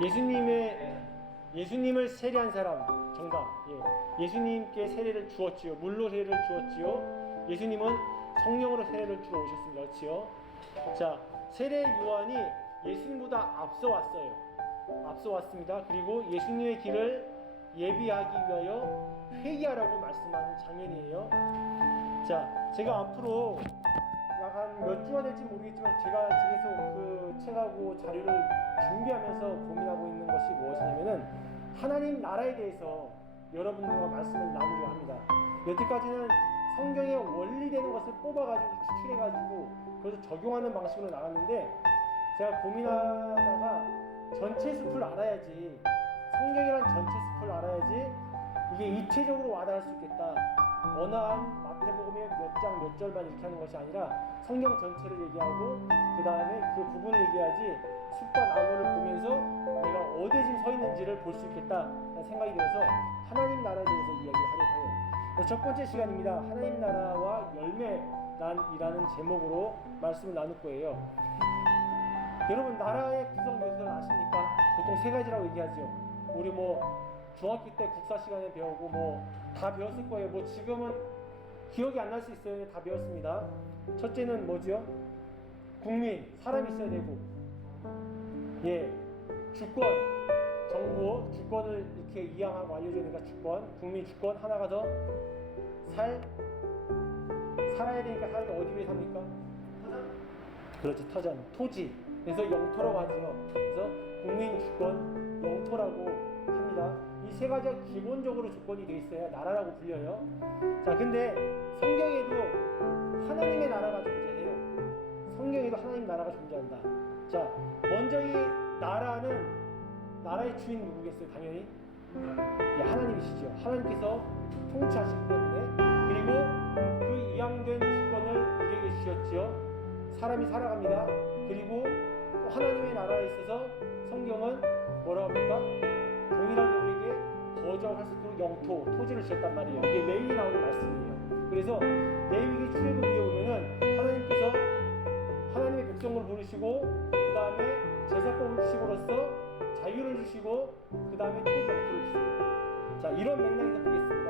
예수님을 세례한 사람 정답. 예수님께 세례를 주었지요. 물로 세례를 주었지요. 예수님은 성령으로 세례를 주러 오셨습니다. 그렇지요? 자, 세례 요한이 예수님보다 앞서 왔어요. 앞서 왔습니다. 그리고 예수님의 길을 예비하기 위하여 회개하라고 말씀하는 장면이에요. 자, 제가 앞으로 약 한 몇 주가 될지 모르겠지만 제가 계속 그 책하고 자료를 준비하면서 고민하고 있는 것이 무엇이냐면은 하나님 나라에 대해서 여러분들과 말씀을 나누려 합니다. 여태까지는 성경의 원리되는 것을 뽑아가지고 추출해가지고 그것을 적용하는 방식으로 나갔는데 제가 고민하다가 전체 숲을 알아야지, 성경이란 전체 숲을 알아야지 이게 입체적으로 와닿을 수 있겠다. 어느 한 마태복음의 몇 장 몇 절만 이렇게 하는 것이 아니라 성경 전체를 얘기하고 그 다음에 그 부분을 얘기하지 숲과 나무를 보면서 내가 어디에 지금 서 있는지를 볼 수 있겠다 라는 생각이 들어서 하나님 나라에 대해서 이야기를 하려고 해요. 첫 번째 시간입니다. 하나님 나라와 열매란이라는 제목으로 말씀을 나눌 거예요. 여러분, 나라의 구성 요소를 아십니까? 보통 세 가지라고 얘기하죠. 우리 중학교 때 국사 시간에 배우고 다 배웠을 거예요. 지금은 기억이 안 날 수 있어요. 다 배웠습니다. 첫째는 뭐죠? 국민, 사람이 있어야 되고, 주권, 정부, 주권을 이렇게 이양하고 알려줘야 되니까 주권, 국민 주권. 하나가 더 살아야 되니까 살기 어디 위해 삽니까? 터전. 그렇지, 터전, 토지. 그래서 영토라고 하죠. 그래서 국민 주권, 영토라고 합니다. 이 세 가지가 기본적으로 조건이 되어 있어야 나라라고 불려요. 자, 근데 성경에도 하나님의 나라가 존재해요. 성경에도 하나님 나라가 존재한다. 자, 먼저 이 나라의 주인 누구겠어요? 당연히 하나님이시죠. 하나님께서 통치하시기 때문에. 그리고 그 이양된 주권을 우리에게 주셨죠. 사람이 살아갑니다. 그리고 또 하나님의 나라에 있어서 성경은 뭐라고 합니까? 동일하게 우리에게 거저할 수 있도록 영토, 토지를 주셨단 말이에요. 이게 레위기 나오는 말씀이에요. 그래서 레위기 출애굽기에 보면은 하나님께서 하나님의 백성을 부르시고 그 다음에 제사법을 주심으로써 자유를 주시고 그 다음에 토지 영토를 주세요. 자, 이런 맥락에서 보겠습니다.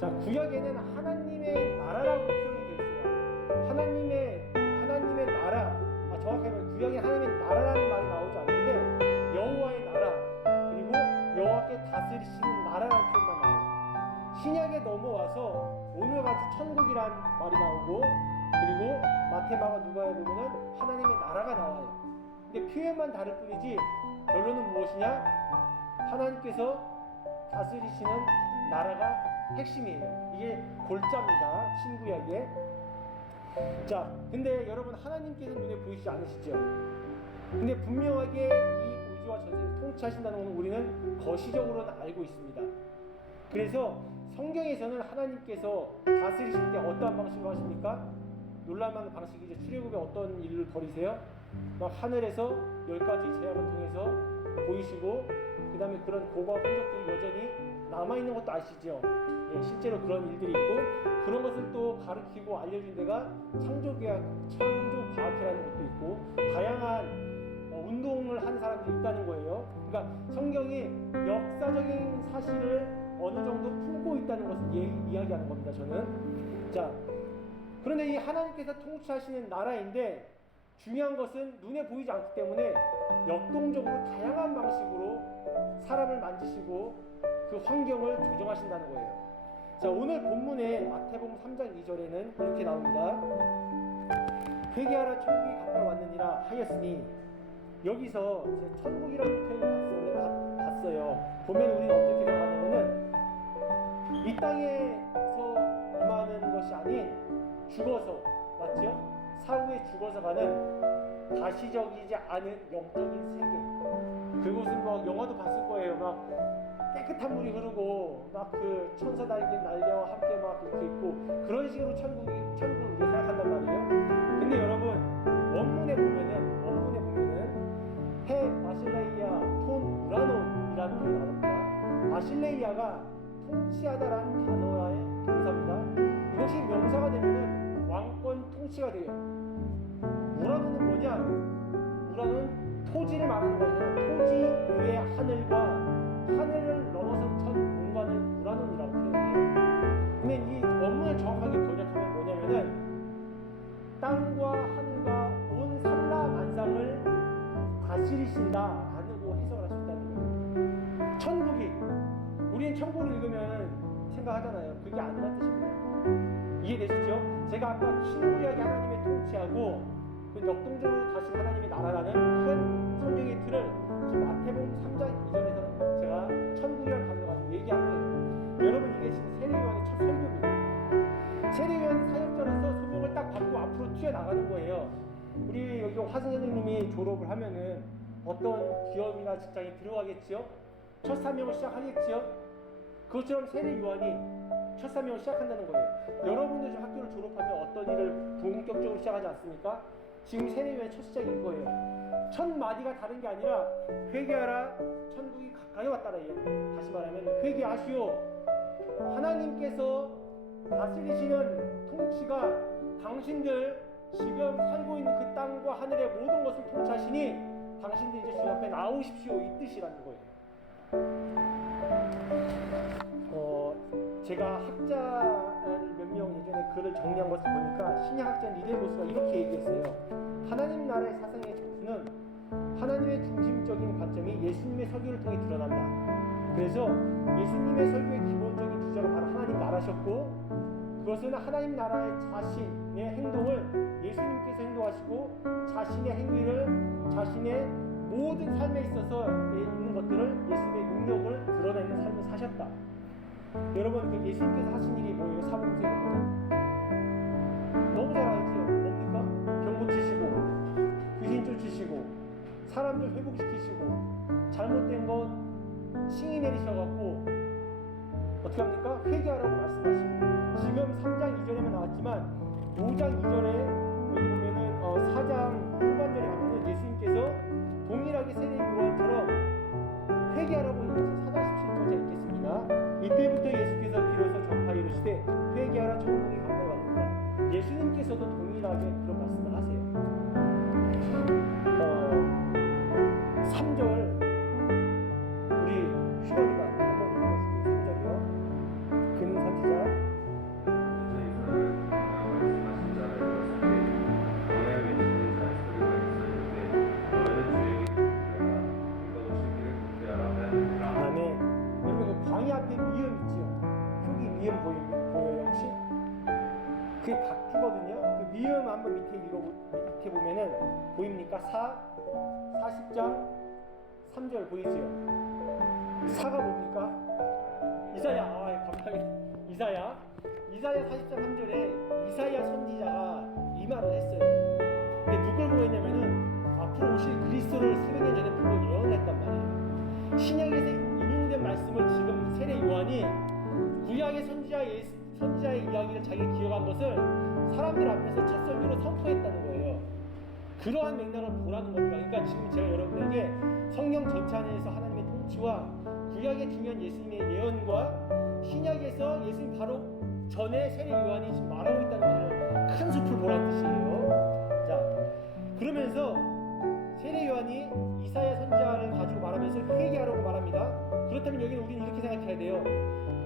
자, 구약에는 하나님의 나라라고 표현이 되어 있어요. 하나님의 나라, 정확하게 말하면 구약에 하나님의 나라라는 말이 나오지 않는데 여호와의 나라, 그리고 여호와께 다스리시는 나라라는 표현만 나와요. 신약에 넘어와서 오늘같이 천국이란 말이 나오고, 그리고 마태, 마가, 누가에 보면은 하나님의 나라가 나와요. 근데 표현만 다를 뿐이지 결론은 무엇이냐? 하나님께서 다스리시는 나라가 핵심이에요. 이게 골자입니다. 신구약에. 자, 근데 여러분, 하나님께서 눈에 보이시지 않으시죠? 근데 분명하게 이 우주와 전세를 통치하신다는 것은 우리는 거시적으로는 알고 있습니다. 그래서 성경에서는 하나님께서 다스리실 때 어떠한 방식으로 하십니까? 놀랄만한 방식이죠. 출애굽에 어떤 일을 벌이세요? 막 하늘에서 10가지 제약을 통해서 보이시고, 그 다음에 그런 고고한 흔적들이 여전히 남아있는 것도 아시죠? 실제로 그런 일들이 있고, 그런 것을 또 가르치고 알려준 데가 창조과학회라는 것도 있고, 다양한 운동을 하는 사람들이 있다는 거예요. 그러니까 성경이 역사적인 사실을 어느 정도 품고 있다는 것을 이야기하는 겁니다, 저는. 자, 그런데 이 하나님께서 통치하시는 나라인데 중요한 것은 눈에 보이지 않기 때문에 역동적으로 다양한 방식으로 사람을 만지시고 그 환경을 조정하신다는 거예요. 자, 오늘 본문에 마태복음 3장 2절에는 이렇게 나옵니다. 회개하라, 천국이 가까이 왔느니라 하였으니, 여기서 천국이라는 표현을 봤어요. 보면 우리는 어떻게 생각하냐면은 이 땅에서 임하는 것이 아닌 죽어서, 맞죠? 사후에 죽어서 가는 가시적이지 않은 영적인 세계. 그곳은 영화도 봤을 거예요. 막 깨끗한 물이 흐르고 막 그 천사 날개와 함께 막 이렇게 있고, 그런 식으로 천국을 우리가 생각한단 말이에요. 근데 여러분, 원문에 보면은 해 마실레이아 톤 우라논이라는 표현이 나옵니다. 마실레이아가 통치하다라는 단어의 동사입니다. 이것이 명사가 되면은 왕권 통치가 돼요. 우라논은 뭐냐? 우라논은 토지를 말하는 거예요. 토지 위에 하늘과 하늘을 넘어선 전 공간을 우라논이라고 표현해요. 근데 이 원문을 정확하게 번역하면 뭐냐면은 땅과 하늘과 온 삼라만상을 다스리신다라고 해석을 할 수 있다는 거예요. 천국이, 우리는 천국을 읽으면 생각하잖아요. 그게 아니란 뜻입니다. 이해되시죠? 제가 아까 신구약의 하나님의 통치하고 그 역동적으로 다시 하나님의 나라라는 큰 성경의 틀을 지금 마태복음 3장 2절에서 제가 천국이라는 단어를 가지고 얘기한 거예요. 여러분, 이게 지금 세례요한의 첫 설교입니다. 세례요한이 사역자로서 소명을 딱 받고 앞으로 튀어나가는 거예요. 우리 여기 화승 선생님이 졸업을 하면은 어떤 기업이나 직장에 들어가겠지요? 첫 사명을 시작하겠지요? 그것처럼 세례요한이 첫 사명을 시작한다는 거예요. 여러분도 지금 학교를 졸업하면 어떤 일을 본격적으로 시작하지 않습니까? 지금 세례요한의 첫 시작인 거예요. 첫 마디가 다른 게 아니라 회개하라, 천국이 가까이 왔다라 이야기예요. 다시 말하면 회개하시오. 하나님께서 다스리시는 통치가 당신들 지금 살고 있는 그 땅과 하늘의 모든 것을 통치하시니 당신들 이제 주님 앞에 나오십시오, 이 뜻이라는 거예요. 제가 학자를 몇 명 예전에 글을 정리한 것을 보니까 신약학자 니데모스가 이렇게 얘기했어요. 하나님 나라의 사상의 정수는 하나님의 중심적인 관점이 예수님의 설교를 통해 드러난다. 그래서 예수님의 설교의 기본적인 주제가 바로 하나님 나라셨고, 그것은 하나님 나라의 자신의 행동을 예수님께서 행동하시고 자신의 행위를 자신의 모든 삶에 있어서 있는 것들을 예수님의 능력을 드러내는 삶을 사셨다. 여러분, 그 예수님께서 하신 일이 뭐예요? 사복음서에 보면 너무 잘 알죠? 뭡니까? 병 고치시고 귀신 쫓으시고 사람들 회복시키시고 잘못된 것 칭의 내리셔갖고 어떻게 합니까? 회개하라고 말씀하시고, 지금 3장 2절에만 나왔지만 5장 2절에 여기 보면은 4장 후반절에 가면은 예수님께서 동일하게 세례 요한처럼 회개하라고 얘기해서 4장 17절에 읽겠습니다. 이때부터 예수께서 비로소 전파에 이르시되 회개하라, 천국이 가까이 왔느니라. 예수님께서도 동일하게 그런 말씀을 하세요. 3절 우리 슈가리가 한번 읽어줄게요. 3절이요. 그는 선지자 광야 앞에 미음 있지요. 표기 미음 보여요 혹시? 그게 각주거든요. 그 미음 한번 밑에 보면은 보입니까? 40장 3절 보이지요? 4가 뭡니까? 이사야. 감사합니다. 이사야 40장 3절에 이사야 선지자가 이 말을 했어요. 근데 누굴 보고 했냐면은 앞으로 오실 그리스도를 400년 전에 보고 예언을 했단 말이에요. 신약에서 말씀을 지금 세례 요한이 구약의 선지자의 이야기를 자기가 기억한 것을 사람들 앞에서 첫 설교로 선포했다는 거예요. 그러한 맥락을 보라는 겁니다. 그러니까 지금 제가 여러분에게 성경 전체 안에서 하나님의 통치와 구약의 중요한 예수님의 예언과 신약에서 예수님 바로 전에 세례 요한이 지금 말하고 있다는 것을 큰 숲을 보라는 뜻이에요. 자, 그러면서 세례 요한이 이사야 선지자를 가지고 말하면서 회개하라고 말합니다. 그렇다면 여기는 우리는 이렇게 생각해야 돼요.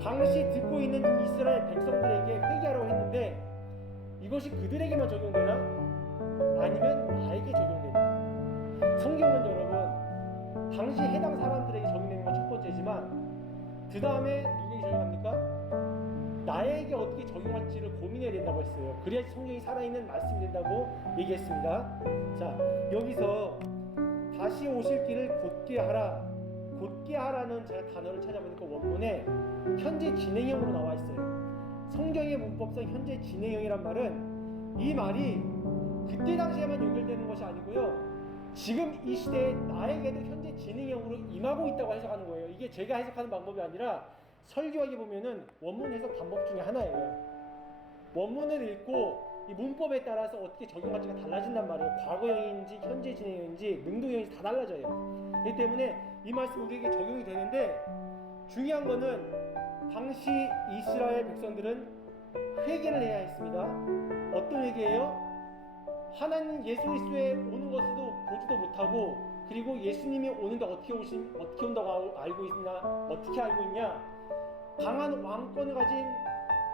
당시 듣고 있는 이스라엘 백성들에게 회개하라고 했는데 이것이 그들에게만 적용되나? 아니면 나에게 적용되나? 성경은 여러분 당시 해당 사람들에게 적용되는 건 첫 번째지만 그 다음에 누구에게 적용합니까? 나에게 어떻게 적용할지를 고민해야 된다고 했어요. 그래야지 성경이 살아있는 말씀이 된다고 얘기했습니다. 자, 여기서 다시 오실 길을 곧게 하라. 곧게 하라는 제가 단어를 찾아보니까 원문에 현재 진행형으로 나와 있어요. 성경의 문법상 현재 진행형이란 말은 이 말이 그때 당시에만 연결되는 것이 아니고요. 지금 이 시대에 나에게도 현재 진행형으로 임하고 있다고 해석하는 거예요. 이게 제가 해석하는 방법이 아니라 설교하게 보면은 원문 해석 방법 중에 하나예요. 원문을 읽고 이 문법에 따라서 어떻게 적용할지가 달라진단 말이에요. 과거형인지 현재 진행형인지 능동형인지 다 달라져요. 그렇기 때문에 이 말씀 우리에게 적용이 되는데 중요한 거는 당시 이스라엘 백성들은 회개를 해야 했습니다. 어떤 회개예요? 하나님 예수 그리스도에 오는 것도 보지도 못하고 그리고 예수님이 오는데 어떻게 온다고 알고 있냐? 강한 왕권을 가진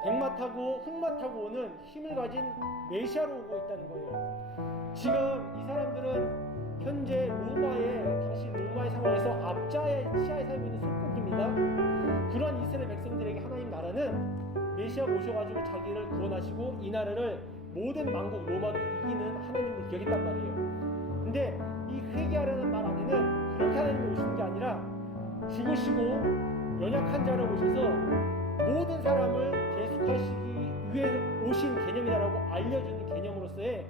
백마 타고 흑마 타고 오는 힘을 가진 메시아로 오고 있다는 거예요. 지금 이 사람들은 현재 당시 로마의 상황에서 치하에 살고 있는 속국입니다. 그런 이스라엘 백성들에게 하나님 나라는 메시아 오셔가지고 자기를 구원하시고 이 나라를 모든 만국 로마도 이기는 하나님을 기억했단 말이에요. 근데 이 회개하라는 말 안에는 그렇게 하나님이 오시는 게 아니라 죽으시고 연약한 자를 오셔서 모든 사람을 대속하시기 위해 오신 개념이다라고 알려주는 개념으로서의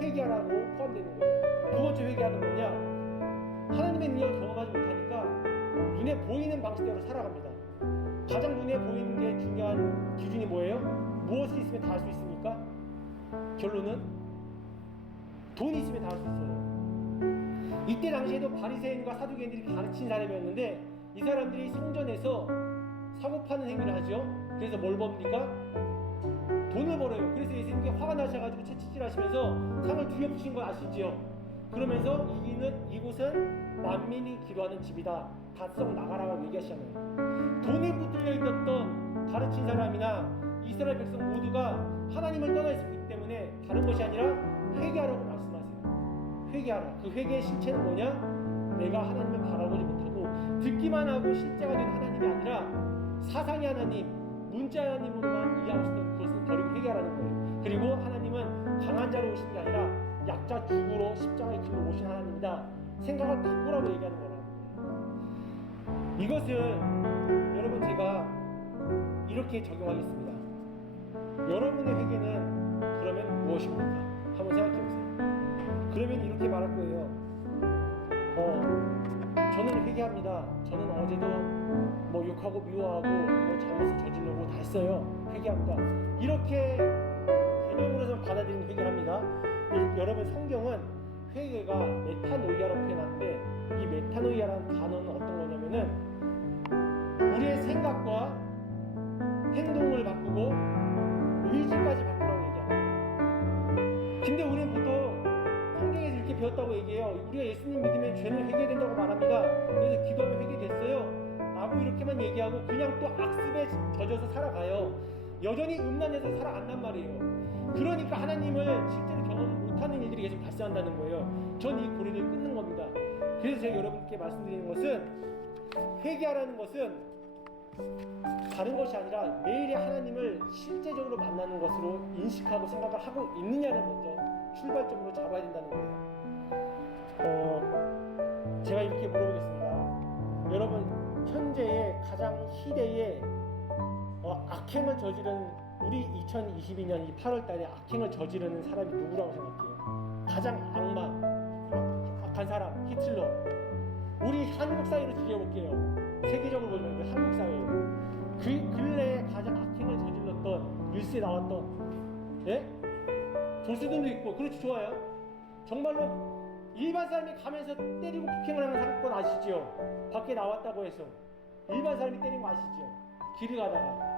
회개하라고 포함되는 거예요. 두 번째 회개하는 뭐냐? 하나님의 능력을 경험하지 못하니까 눈에 보이는 방식대로 살아갑니다. 가장 눈에 보이는 게 중요한 기준이 뭐예요? 무엇이 있으면 다 할 수 있습니까? 결론은 돈이 있으면 다 할 수 있어요. 이때 당시에도 바리새인과 사두개인들이 가르친 사람이었는데 이 사람들이 성전에서 사고 파는 행위를 하죠. 그래서 뭘 법니까? 돈을 벌어요. 그래서 예수님께 화가 나셔가지고 채찍질하시면서 상을 뒤엎으신 거 아시지요? 그러면서 이곳은 만민이 기도하는 집이다. 다 썩 나가라고 얘기하시잖아요. 돈에 붙들려 있었던 가르친 사람이나 이스라엘 백성 모두가 하나님을 떠나 있었기 때문에 다른 것이 아니라 회개하라고 말씀하세요. 회개하라. 그 회개의 실체는 뭐냐? 내가 하나님을 바라보지 못하고 듣기만 하고 실제가 된 하나님이 아니라 사상의 하나님, 문자 하나님으로만 이해하고 있었던 그것을 버리고 회개하라는 거예요. 그리고 하나님은 강한 자로 오신 게 아니라 약자 죽으로 십자가의 길로 오신 하나님이다. 생각을 바꾸라고 얘기하는 거라는 거예요. 이것을 여러분 제가 이렇게 적용하겠습니다. 여러분의 회개는 그러면 무엇입니까? 한번 생각해 보세요. 그러면 이렇게 말할 거예요. 저는 회개합니다. 저는 어제도 뭐 욕하고 미워하고 뭐 잘못을 저지르고 다 했어요. 회개합니다. 이렇게 개념으로서 받아들이는 회개를 합니다. 여러분 성경은 회개가 메타노이아라고 표현하는데 이 메타노이아라는 단어는 어떤 거냐면은 우리의 생각과 행동을 바꾸고 의지까지 바꾸라고 얘기합니다. 근데 우리는 보통 성경에서 이렇게 배웠다고 얘기해요. 우리가 예수님 믿으면 죄는 회개된다고 말합니다. 그래서 기도하면 회개됐어요 라고 이렇게만 얘기하고 그냥 또 악습에 젖어서 살아가요. 여전히 음란해서 살아간단 말이에요. 그러니까 하나님을 실제로 경험 못하는 일들이 계속 발생한다는 거예요. 전 이 고리를 끊는 겁니다. 그래서 제가 여러분께 말씀드리는 것은 회개하라는 것은 다른 것이 아니라 매일의 하나님을 실제적으로 만나는 것으로 인식하고 생각을 하고 있느냐를 먼저 출발점으로 잡아야 된다는 거예요. 제가 이렇게 물어보겠습니다. 여러분 현재의 가장 희대의 악행을 저지른 우리 2022년 이 8월 달에 악행을 저지르는 사람이 누구라고 생각해요? 가장 악한 사람 히틀러. 우리 한국 사회로 줄여볼게요. 세계적으로 보면 한국 사회예요. 그 근래에 가장 악행을 저질렀던 뉴스에 나왔던 조수들도 있고 그렇지 좋아요. 정말로 일반 사람이 가면서 때리고 폭행을 하는 사건 아시죠? 밖에 나왔다고 해서 일반 사람이 때린 거 아시죠? 길을 가다가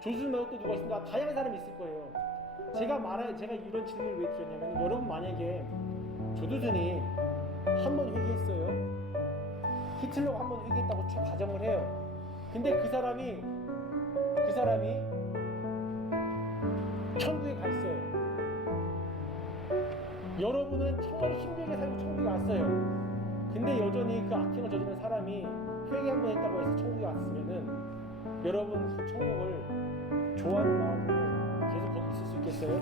조수 말고 또 누가 있습니까? 다양한 사람이 있을 거예요. 제가 이런 질문을 왜 드렸냐면 여러분 만약에 조두순이 한 번 회개했어요. 히틀러가 한 번 회개했다고 가정을 해요. 근데 그 사람이 천국에 가 있어요. 여러분은 정말 힘들게 살고 천국에 왔어요. 근데 여전히 그 악행을 저지른 사람이 회개 한 번 했다고 해서 천국에 왔으면은 여러분 그 천국을 좋아하는 마음으로 계속 거기 있을 수 있겠어요?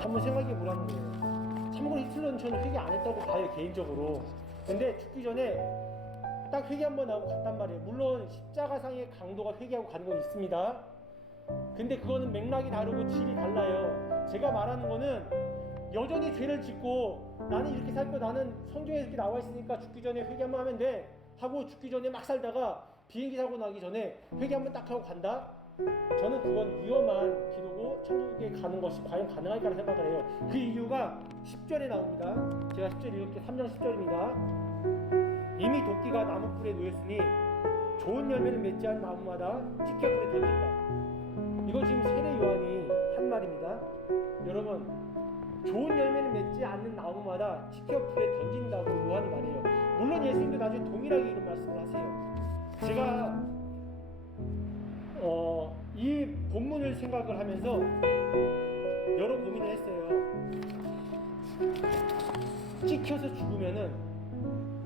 한번 생각해 보라는 거예요. 참고로 히틀러는 저는 회개 안 했다고 봐요, 개인적으로. 근데 죽기 전에 딱 회개 한번 하고 갔단 말이에요. 물론 십자가상의 강도가 회개하고 가는 건 있습니다. 근데 그거는 맥락이 다르고 질이 달라요. 제가 말하는 거는 여전히 죄를 짓고 나는 이렇게 살 거, 나는 성경에 이렇게 나와 있으니까 죽기 전에 회개 한번 하면 돼 하고 죽기 전에 막 살다가 비행기 사고 나기 전에 회개 한번 딱 하고 간다? 저는 그건 위험한 기도고 천국에 가는 것이 과연 가능할까라는 생각을 해요. 그 이유가 10절에 나옵니다. 제가 10절 읽을게요. 3장 10절입니다. 이미 도끼가 나무뿔에 놓였으니 좋은 열매를 맺지 않은 나무마다 찢겨 불에 던진다. 이거 지금 세례 요한이 한 말입니다. 여러분 좋은 열매를 맺지 않는 나무마다 지켜 불에 던진다고 요한이 말해요. 물론 예수님도 나중에 동일하게 이런 말씀을 하세요. 제가 이 본문을 생각을 하면서 여러 고민을 했어요. 찍혀서 죽으면은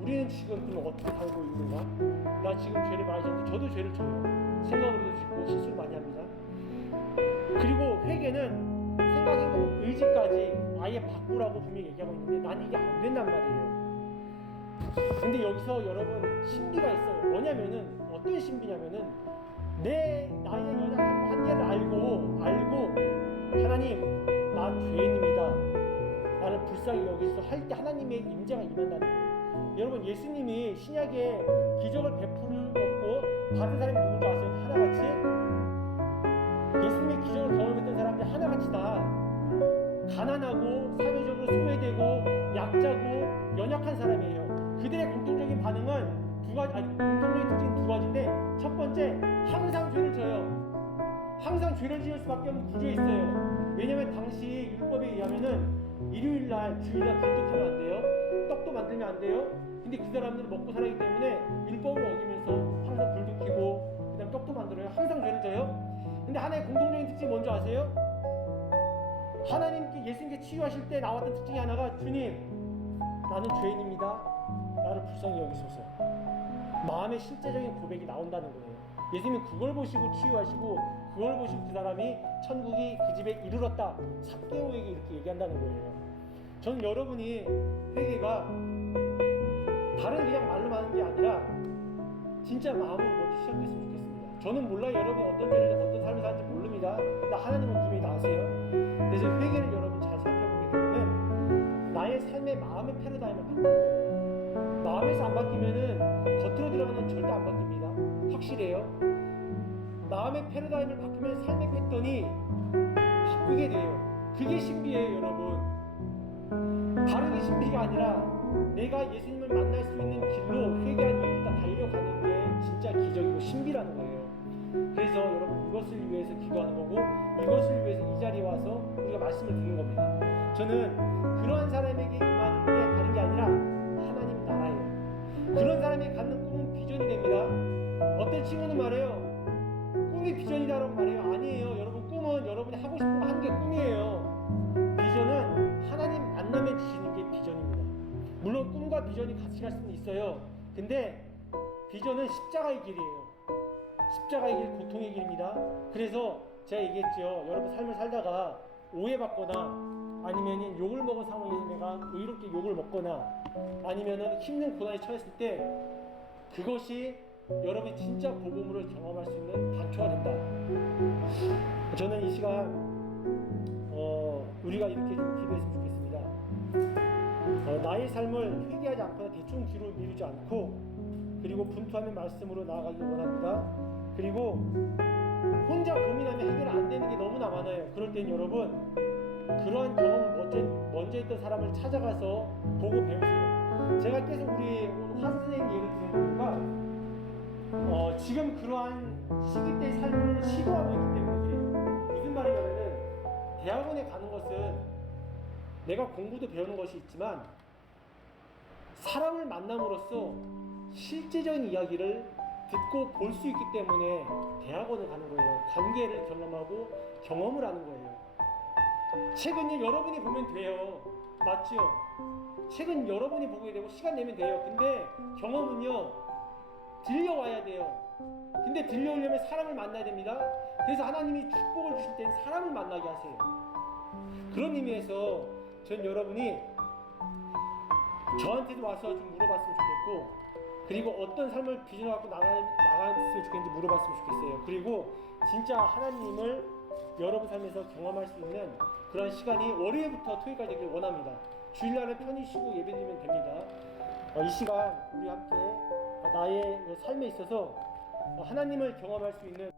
우리는 지금 그럼 어떻게 살고 있는가? 나 지금 죄를 많이 졌는데 저도 죄를 져요. 생각으로도 짓고 실수를 많이 합니다. 그리고 회개는 생각, 행동, 의지까지 아예 바꾸라고 분명히 얘기하고 있는데 난 이게 안 된단 말이에요. 근데 여기서 여러분 신비가 있어요. 뭐냐면은 어떤 신비냐면은 나의 연약한 한계를 알고 하나님 나 죄인입니다. 나를 불쌍히 여기서 할 때 하나님의 임재가 임한다는 거예요. 여러분 예수님이 신약에 기적을 베풀었고 받은 사람이 누군지 아세요? 하나같이 예수님의 기적을 경험했던 사람들 하나같이 다 가난하고 사회적으로 소외되고 약자고 연약한 사람이에요. 그들의 공통적인 반응은 공통적인 특징은 두 가지인데 첫 번째 항상 죄를 져요. 항상 죄를 지을 수밖에 없는 구조에 있어요. 왜냐면 당시 율법에 의하면은 일요일날 주일날 불도 켜면 안 돼요. 떡도 만들면 안 돼요. 근데 그 사람들은 먹고 살아기 때문에 율법을 어기면서 항상 불도 켜고 그 다음 떡도 만들어요. 항상 죄를 져요. 근데 하나의 공통적인 특징이 뭔지 아세요? 하나님께 예수님께 치유하실 때 나왔던 특징이 하나가 주님 나는 죄인입니다. 나를 불쌍히 여기소서. 마음의 실제적인 고백이 나온다는 거예요. 예수님은 그걸 보시고 치유하시고 그걸 보시고 그 사람이 천국이 그 집에 이르렀다. 삭개오에게 이렇게 얘기한다는 거예요. 저는 여러분이 회개가 다른 그냥 말로 하는 게 아니라 진짜 마음으로 먼저 시작됐으면 좋겠습니다. 저는 몰라요. 여러분이 어떤 삶을 사는지 모릅니다. 나 하나님은 분명히 다 아세요. 그래서 회개를 여러분 잘 살펴보게 되면은 나의 삶의 마음의 패러다임을 바꾸는 거예요. 마음에서 안 바뀌면은 겉으로 들어가면 절대 안 바뀝니다. 확실해요. 마음의 패러다임을 바꾸면 삶의 패턴이 바꾸게 돼요. 그게 신비예요, 여러분. 다른 게 신비가 아니라 내가 예수님을 만날 수 있는 길로 회개한 이후부터 달려가는 게 진짜 기적이고 신비라는 거예요. 그래서 여러분 이것을 위해서 기도하는 거고 이것을 위해서 이 자리에 와서 우리가 말씀을 듣는 겁니다. 저는 그러한 사람에게 임하는 게 다른 게 아니라 하나님 나라예요. 그런 사람이 갖는 꿈은 비전이 됩니다. 어떤 친구는 말해요. 꿈이 비전이다라고 말해요. 아니에요. 여러분 꿈은 여러분이 하고 싶은 거 하는 게 꿈이에요. 비전은 하나님 만남에 주시는 게 비전입니다. 물론 꿈과 비전이 같이 갈 수는 있어요. 근데 비전은 십자가의 길이에요. 십자가의 길, 고통의 길입니다. 그래서 제가 얘기했죠. 여러분 삶을 살다가 오해받거나 아니면은 욕을 먹은 상황에서 내가 의롭게 욕을 먹거나 아니면은 힘든 고난에 처했을 때 그것이 여러분이 진짜 복음을 경험할 수 있는 단초가 된다. 저는 이 시간 우리가 이렇게 좀 기도했으면 좋겠습니다. 나의 삶을 회개하지 않거나 대충 뒤로 미루지 않고 그리고 분투하는 말씀으로 나아가길 원합니다. 그리고 혼자 고민하면 해결 안 되는 게 너무나 많아요. 그럴 땐 여러분 그러한 경험을 먼저 했던 사람을 찾아가서 보고 배우세요. 제가 계속 우리 화 선생님 얘기를 듣는 이유가 지금 그러한 시기 때의 삶을 시도하고 있기 때문에 그래요. 무슨 말이냐면은 대학원에 가는 것은 내가 공부도 배우는 것이 있지만 사람을 만남으로써 실제적인 이야기를 듣고 볼 수 있기 때문에 대학원을 가는 거예요. 관계를 경험하고 경험을 하는 거예요. 책은요 여러분이 보면 돼요. 맞죠? 책은 여러분이 보게 되고 시간 내면 돼요. 근데 경험은요 들려와야 돼요. 근데 들려오려면 사람을 만나야 됩니다. 그래서 하나님이 축복을 주실 때는 사람을 만나게 하세요. 그런 의미에서 전 여러분이 저한테도 와서 좀 물어봤으면 좋겠고 그리고 어떤 삶을 비전을 갖고 나갔으면 좋겠는지 물어봤으면 좋겠어요. 그리고 진짜 하나님을 여러분 삶에서 경험할 수 있는 그런 시간이 월요일부터 토요일까지 되길 원합니다. 주일날은 편히 쉬고 예배드리면 됩니다. 이 시간 우리 함께 나의 삶에 있어서 하나님을 경험할 수 있는